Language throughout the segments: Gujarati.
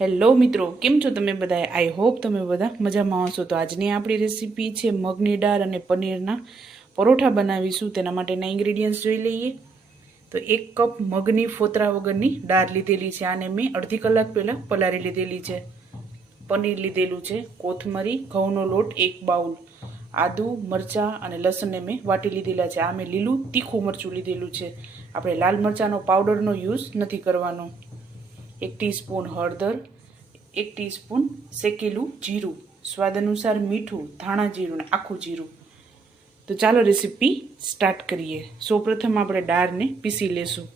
હેલો મિત્રો, કેમ છો તમે બધા? આઈ હોપ તમે બધા મજામાં હશો. તો આજની આપણી રેસીપી છે મગની દાળ અને પનીરના પરોઠા બનાવીશું. તેના માટેના ઇન્ગ્રેડિયન્ટ્સ જોઈ લઈએ. તો 1 કપ મગની ફોતરા વગરની દાળ લીધેલી છે. આને મેં અડધી કલાક પહેલાં પલાળી લીધેલી છે. પનીર લીધેલું છે, કોથમરી, ઘઉંનો લોટ 1 બાઉલ, આદુ, મરચાં અને લસણને મેં વાટી લીધેલા છે. આ મેં લીલું તીખું મરચું લીધેલું છે. આપણે લાલ મરચાંનો પાવડરનો યુઝ નથી કરવાનો. 1 ટીસ્પૂન હળદર, 1 ટીસ્પૂન શેકેલું જીરું, સ્વાદ અનુસાર મીઠું, ધાણા જીરું અને આખું જીરું. તો ચાલો રેસીપી સ્ટાર્ટ કરીએ. સૌપ્રથમ આપણે દાળને પીસી લેશું.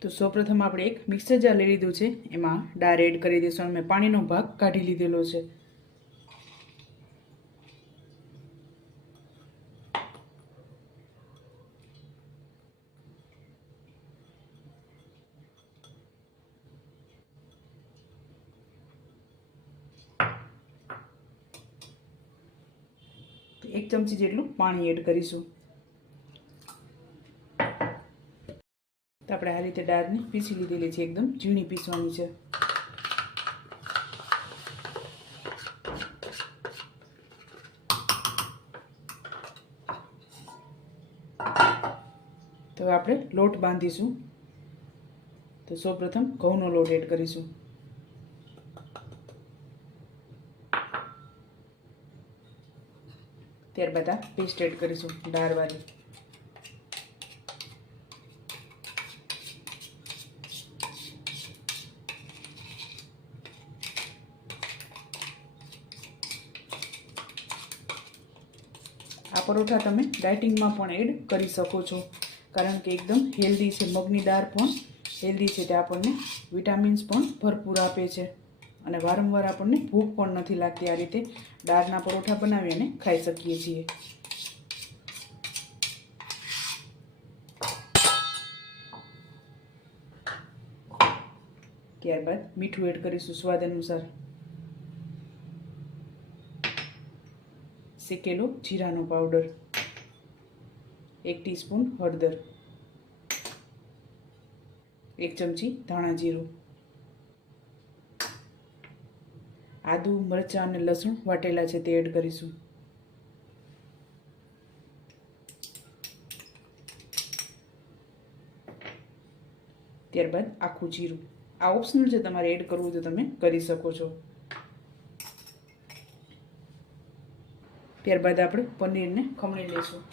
તો સૌપ્રથમ આપણે એક મિક્સર જાર લઈ લીધું છે, એમાં દાળ એડ કરી દઈશું. અને મેં પાણીનો ભાગ કાઢી લીધેલો છે. એક ચમચી જેટલું પાણી એડ કરીશું. તો આપણે આ રીતે દાળને પીસી લીધેલી છે, એકદમ ઝીણી પીસવાની છે. તો આપણે લોટ બાંધીશું. તો સૌપ્રથમ ઘઉંનો લોટ એડ કરીશું. ત્યારબાદ આ પેસ્ટ એડ કરીશું દાળવાળી. આ પરોઠા તમે ડાયટિંગમાં પણ એડ કરી શકો છો, કારણ કે એકદમ હેલ્ધી છે. મગની દાળ પણ હેલ્ધી છે, તે આપણને વિટામિન્સ પણ ભરપૂર આપે છે અને વારંવાર આપણને ભૂખ પણ નથી લાગતી. આ રીતે દાળના પરોઠા બનાવી અને ખાઈ શકીએ છીએ. ત્યારબાદ મીઠું એડ કરીશું સ્વાદ અનુસાર. શેકેલો જીરાનો પાવડર, 1 ટીસ્પૂન હળદર, 1 ચમચી ધાણા જીરું, આદુ, મરચાં અને લસણ વાટેલા છે તે એડ કરીશું. ત્યારબાદ આખું જીરું. આ ઓપ્શનલ છે, તમારે એડ કરવું તો તમે કરી શકો છો. ત્યારબાદ આપણે પનીરને ખમણી લઈશું.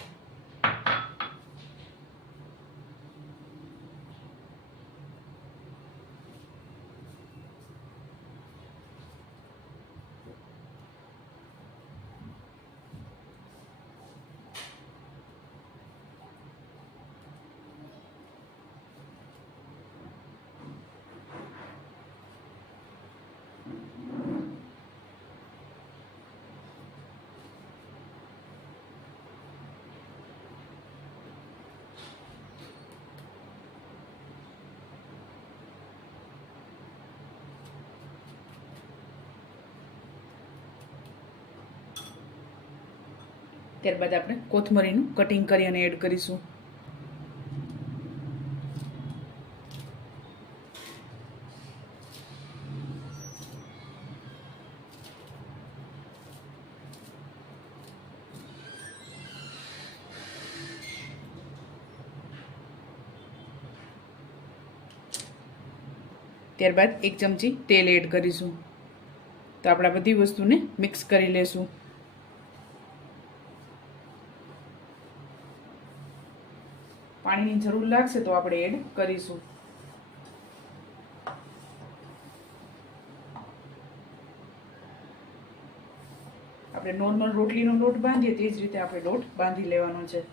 ત્યારબાદ આપણે કોથમરીનું કટિંગ કરી અને એડ કરીશું. ત્યારબાદ 1 ચમચી તેલ એડ કરીશું. તો આપણે બધી વસ્તુને મિક્સ કરી લેશું. પાણીની જરૂર લાગશે તો આપણે એડ કરીશું. આપણે નોર્મલ રોટલીનો લોટ બાંધીએ તે જ રીતે આપણે લોટ બાંધી લેવાનો છે.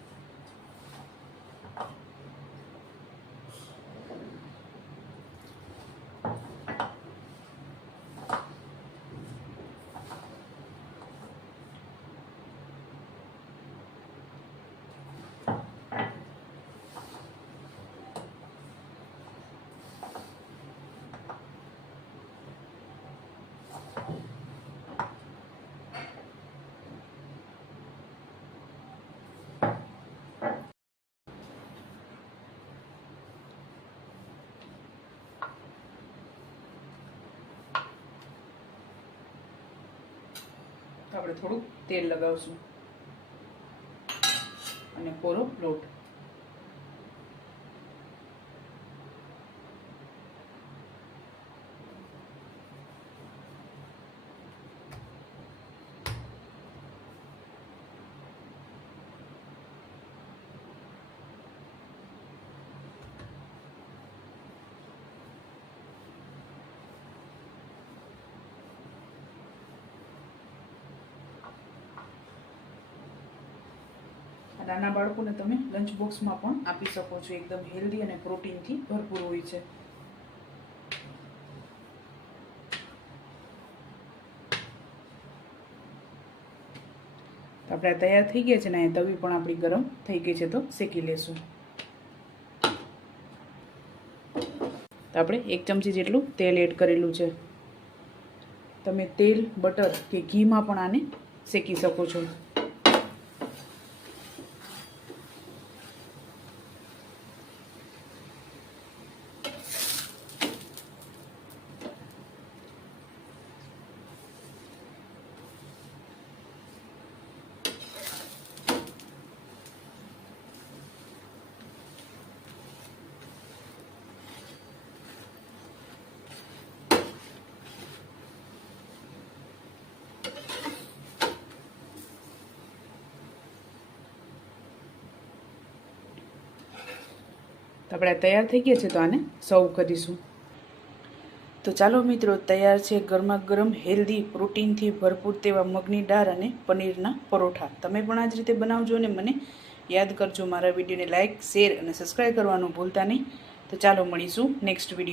તો આપણે થોડુંક તેલ લગાવશું અને કોરો લોટ. નાના બાળકોને તમે લંચ બોક્સમાં પણ આપી શકો છો. એકદમ હેલ્ધી અને પ્રોટીનથી ભરપૂર હોય છે. તો આપણે તૈયાર થઈ ગયા છે ને અહીંયા તવી પણ આપણી ગરમ થઈ ગઈ છે, તો શેકી લેશું. તો આપણે 1 ચમચી જેટલું તેલ એડ કરેલું છે. તમે તેલ, બટર કે ઘીમાં પણ આને શેકી શકો છો. તો આપણે તૈયાર થઈ ગયા છે, તો આને સર્વ કરીશું. તો ચાલો મિત્રો, તૈયાર છે ગરમા ગરમ હેલ્ધી પ્રોટીનથી ભરપૂર તેવા મગની દાળ અને પનીરના પરોઠા. તમે પણ આ જ રીતે બનાવજો અને મને યાદ કરજો. મારા વિડીયોને લાઇક, શેર અને સબસ્ક્રાઈબ કરવાનું ભૂલતા નહીં. તો ચાલો મળીશું નેક્સ્ટ વિડીયો.